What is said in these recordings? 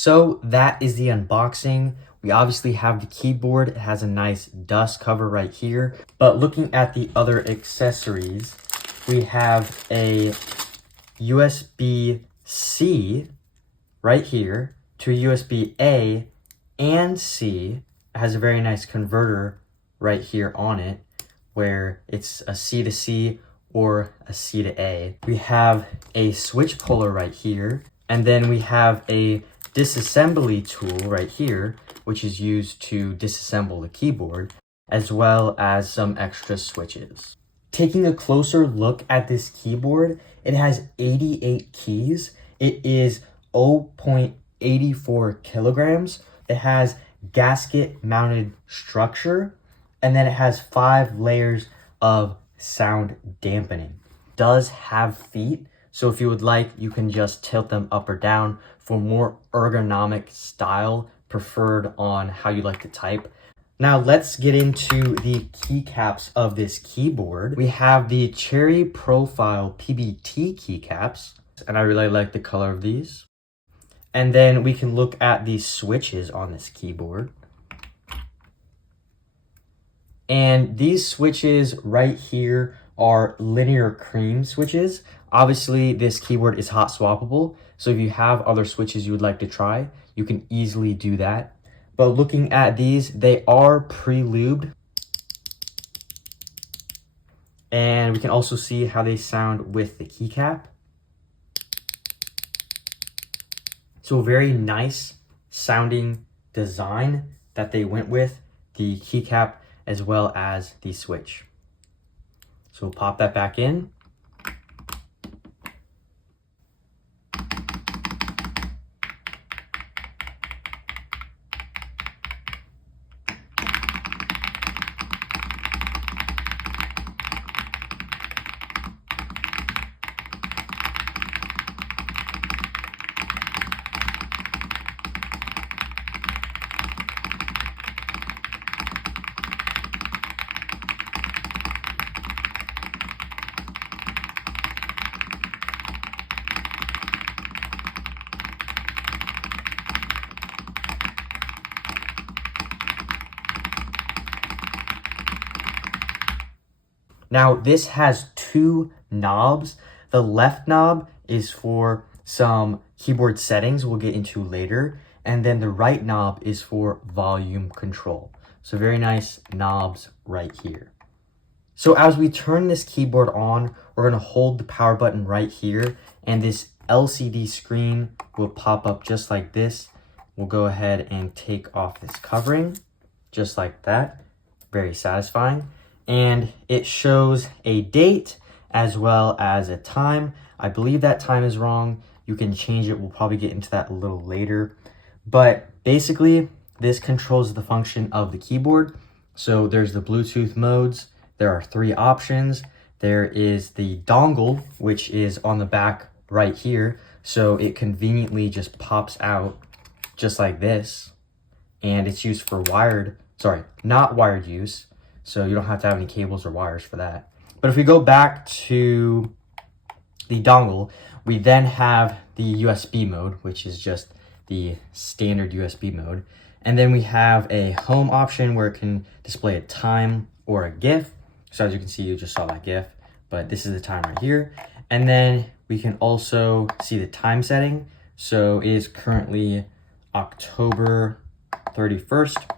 So that is the unboxing. We obviously have the keyboard. It has a nice dust cover right here. But looking at the other accessories, we have a USB-C right here to USB-A and C. It has a very nice converter right here on it, where it's a C to C or a C to A. We have a switch puller right here, and then we have a disassembly tool right here, which is used to disassemble the keyboard, as well as some extra switches. Taking a closer look at this keyboard, it has 88 keys. It is 0.84 kilograms. It has gasket mounted structure, and then it has 5 layers of sound dampening. It does have feet, so if you would like, you can just tilt them up or down for more ergonomic style preferred on how you like to type. Now let's get into the keycaps of this keyboard. We have the Cherry Profile PBT keycaps, and I really like the color of these. And then we can look at the switches on this keyboard. And these switches right here are linear cream switches. Obviously, this keyboard is hot swappable, so if you have other switches you would like to try, you can easily do that. But looking at these, they are pre-lubed. And we can also see how they sound with the keycap. So a very nice sounding design that they went with the keycap as well as the switch. So we'll pop that back in. Now this has 2 knobs. The left knob is for some keyboard settings we'll get into later, and then the right knob is for volume control. So very nice knobs right here. So as we turn this keyboard on, we're going to hold the power button right here, and this LCD screen will pop up just like this. We'll go ahead and take off this covering just like that. Very satisfying. And it shows a date as well as a time. I believe that time is wrong. You can change it. We'll probably get into that a little later. But basically, this controls the function of the keyboard. So there's the Bluetooth modes. There are 3 options. There is the dongle, which is on the back right here. So it conveniently just pops out just like this. And it's used for not wired use. So you don't have to have any cables or wires for that. But if we go back to the dongle, we then have the USB mode, which is just the standard USB mode. And then we have a home option where it can display a time or a GIF. So as you can see, you just saw that GIF, but this is the time right here. And then we can also see the time setting. So it is currently October 31st.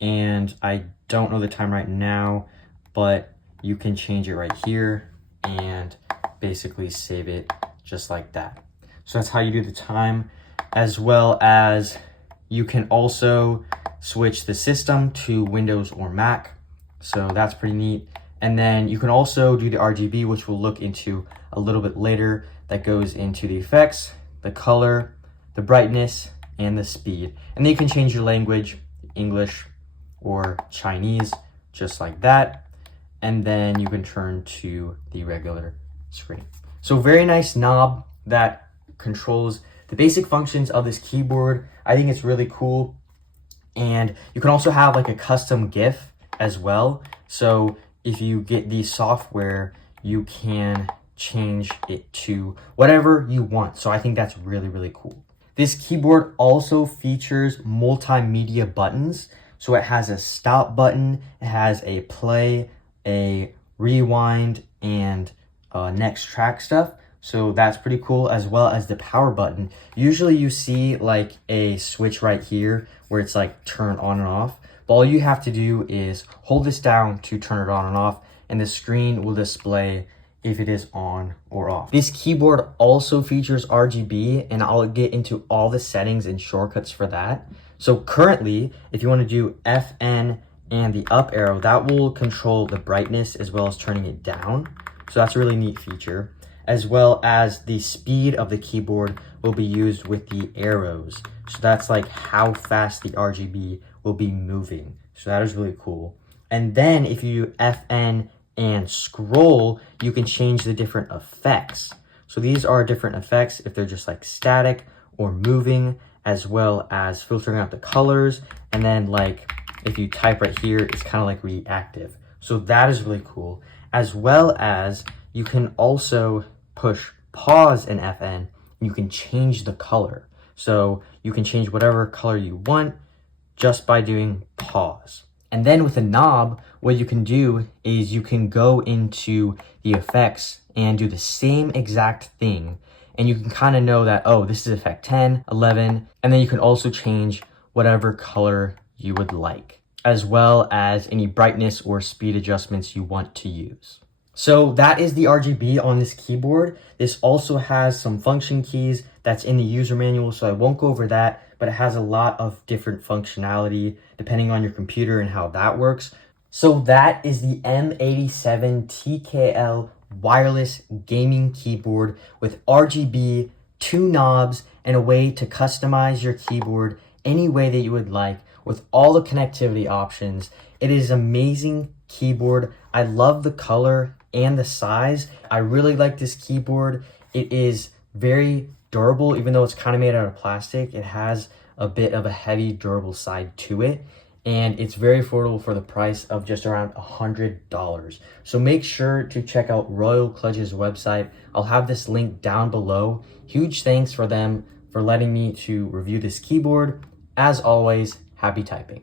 And I don't know the time right now, but you can change it right here and basically save it just like that. So that's how you do the time, as well as you can also switch the system to Windows or Mac. So that's pretty neat. And then you can also do the RGB, which we'll look into a little bit later. That goes into the effects, the color, the brightness, and the speed. And then you can change your language, English or Chinese, just like that. And then you can turn to the regular screen. So very nice knob that controls the basic functions of this keyboard. I think it's really cool. And you can also have like a custom GIF as well. So if you get the software, you can change it to whatever you want. So I think that's really, really cool. This keyboard also features multimedia buttons. So it has a stop button, it has a play, a rewind, and next track stuff. So that's pretty cool, as well as the power button. Usually you see like a switch right here where it's like turn on and off. But all you have to do is hold this down to turn it on and off, and the screen will display if it is on or off. This keyboard also features RGB, and I'll get into all the settings and shortcuts for that. So currently, if you want to do FN and the up arrow, that will control the brightness as well as turning it down. So that's a really neat feature, as well as the speed of the keyboard will be used with the arrows. So that's like how fast the RGB will be moving. So that is really cool. And then if you do FN and scroll, you can change the different effects. So these are different effects if they're just like static or moving, as well as filtering out the colors. And then like if you type right here, it's kind of like reactive. So that is really cool. As well as you can also push pause in FN, and you can change the color. So you can change whatever color you want just by doing pause. And then with a knob, what you can do is you can go into the effects and do the same exact thing. And you can kind of know that, oh, this is effect 10, 11, and then you can also change whatever color you would like, as well as any brightness or speed adjustments you want to use. So that is the RGB on this keyboard. This also has some function keys that's in the user manual, so I won't go over that, but it has a lot of different functionality depending on your computer and how that works. So that is the M87 TKL wireless gaming keyboard with RGB, 2 knobs, and a way to customize your keyboard any way that you would like with all the connectivity options. It is an amazing keyboard. I love the color and the size. I really like this keyboard. It is very durable, even though it's kind of made out of plastic. It has a bit of a heavy, durable side to it, and it's very affordable for the price of just around $100. So make sure to check out Royal Kludge's website. I'll have this link down below. Huge thanks for them for letting me to review this keyboard. As always, happy typing.